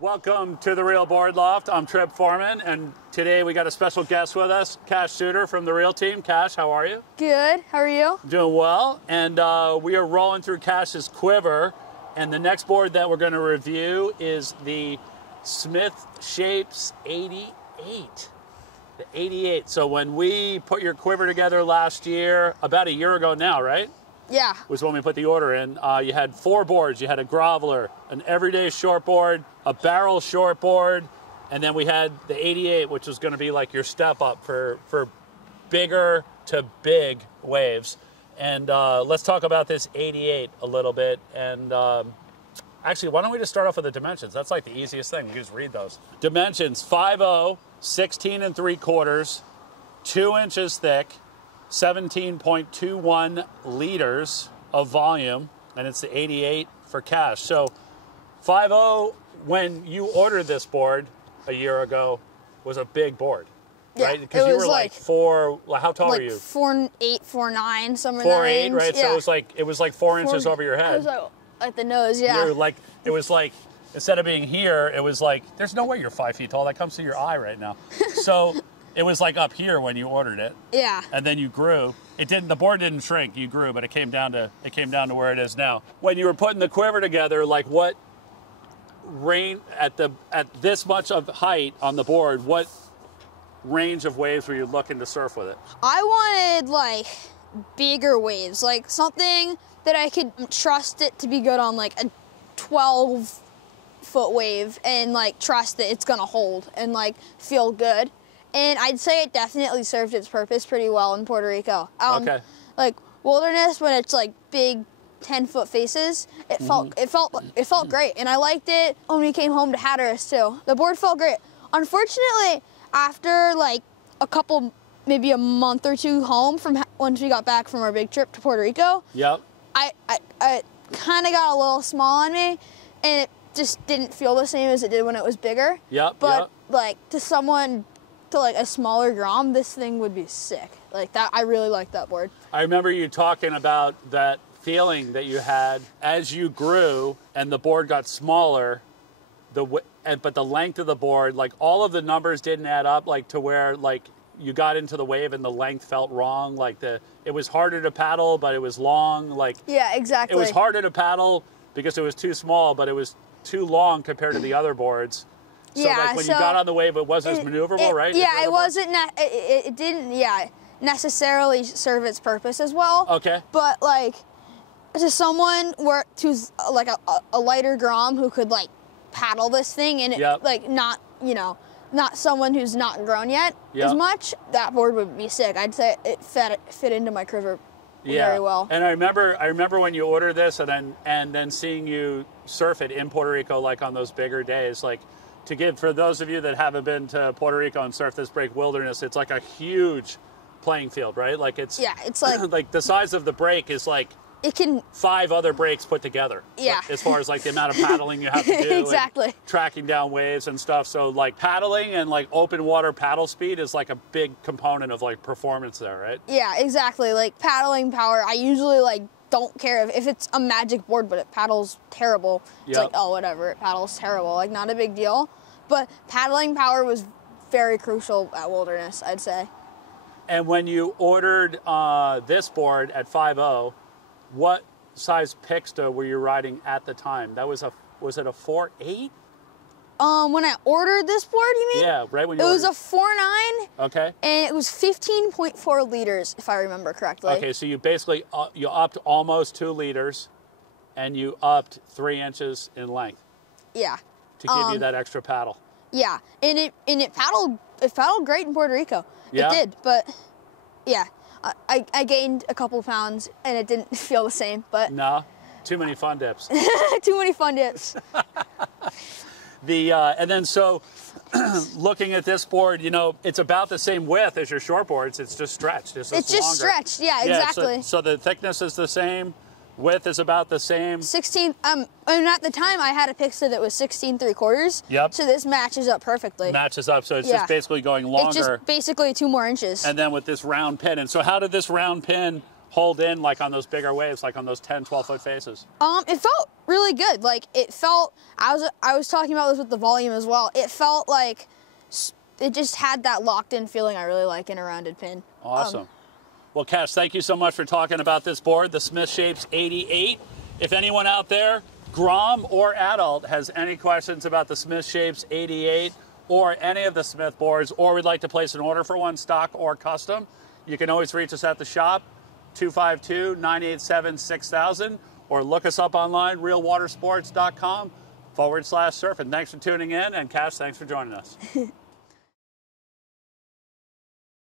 Welcome to the Real Board Loft. I'm Trip Forman, and today we got a special guest with us, Cash Souter from the Real team. Cash, how are you? Good. How are you? Doing well. And we are rolling through Cash's quiver, and the next board that we're going to review is the SMTH Shapes 88. The 88. So when we put your quiver together last year, about a year ago now, right? Yeah. Was when we put the order in. You had 4 boards. You had a groveler, an everyday short board, a barrel short board, and then we had the 88, which was going to be like your step up for bigger to big waves. And let's talk about this 88 a little bit. And actually, why don't we just start off with the dimensions? That's like the easiest thing. We just read those. Dimensions: 5.0, 16 3/4, 2 inches thick, 17.21 liters of volume, and it's the 88 for Cash. So 5.0, when you ordered this board a year ago, was a big board, right? Yeah, because you were like 4. How tall are you? 4'8", 4'9", somewhere in that 4'8", range. right? Yeah. So it was like 4 inches over your head. It was like the nose, yeah. You're like, it was like, instead of being here, it was like, there's no way you're 5 feet tall. That comes to your eye right now. So it was like up here when you ordered it. Yeah. And then you grew. It didn't. The board didn't shrink. You grew, but it came down to where it is now. When you were putting the quiver together, like what range at this much of height on the board, what range of waves were you looking to surf with it? I wanted like bigger waves, like something that I could trust it to be good on, like a 12-foot wave, and like trust that it's gonna hold and like feel good. And I'd say it definitely served its purpose pretty well in Puerto Rico. Okay. Like wilderness, when it's like big 10-foot faces, it felt great, and I liked it when we came home to Hatteras too. The board felt great. Unfortunately, after like a couple, maybe a month or two home from once we got back from our big trip to Puerto Rico, Yep. I kind of got a little small on me, and it just didn't feel the same as it did when it was bigger. Yep. But like to like a smaller grom, this thing would be sick. Like that, I really like that board. I remember you talking about that feeling that you had as you grew and the board got smaller, but the length of the board, like all of the numbers didn't add up, like to where like you got into the wave and the length felt wrong. Like it was harder to paddle, but it was long. Like yeah, exactly. It was harder to paddle because it was too small, but it was too long compared to the other boards. So yeah, like when you got on the wave, it wasn't as maneuverable, right? Yeah, it wasn't. It didn't. Yeah, necessarily serve its purpose as well. Okay. But like, to someone who's like a lighter grom who could like paddle this thing, and it, like not someone who's not grown yet as much, that board would be sick. I'd say it fit into my quiver very well. And I remember when you ordered this, and then seeing you surf it in Puerto Rico, like on those bigger days, like. To give, for those of you that haven't been to Puerto Rico and surf this break wilderness, it's like a huge playing field, right? Like it's like like the size of the break is like it can 5 other breaks put together. Yeah. Like, as far as like the amount of paddling you have to do, exactly, and tracking down waves and stuff. So like paddling and like open water paddle speed is like a big component of like performance there, right? Yeah, exactly. Like paddling power, I usually like don't care if it's a magic board, but it paddles terrible. It's like, oh, whatever, it paddles terrible. Like, not a big deal. But paddling power was very crucial at wilderness, I'd say. And when you ordered this board at 5.0, what size Pixta were you riding at the time? That was it a 4.8? When I ordered this board, you mean? Yeah, right when you ordered. It was a 4.9. Okay. And it was 15.4 liters, if I remember correctly. Okay, so you basically, you upped almost 2 liters, and you upped 3 inches in length. Yeah. To give you that extra paddle. Yeah, and it paddled great in Puerto Rico. Yeah? It did, but yeah, I gained a couple pounds, and it didn't feel the same, but. No, too many fun dips. Too many fun dips. And then so, looking at this board, you know, it's about the same width as your short boards. It's just stretched. It's just longer. Stretched. Yeah, exactly. So the thickness is the same. Width is about the same. 16. I mean, at the time I had a Pixta that was 16 3/4. Yep. So this matches up perfectly. Matches up. So it's just basically going longer. It's just basically 2 more inches. And then with this round pin. And so how did this round pin hold in like on those bigger waves, like on those 10, 12-foot faces? It felt really good. Like it felt, I was talking about this with the volume as well. It felt like it just had that locked in feeling I really like in a rounded pin. Awesome. Well, Cash, thank you so much for talking about this board, the SMTH Shapes 88. If anyone out there, Grom or adult, has any questions about the SMTH Shapes 88 or any of the Smith boards, or would like to place an order for one, stock or custom, you can always reach us at the shop, 252-987-6000, or look us up online, realwatersports.com/surf. And thanks for tuning in. And Cash, thanks for joining us.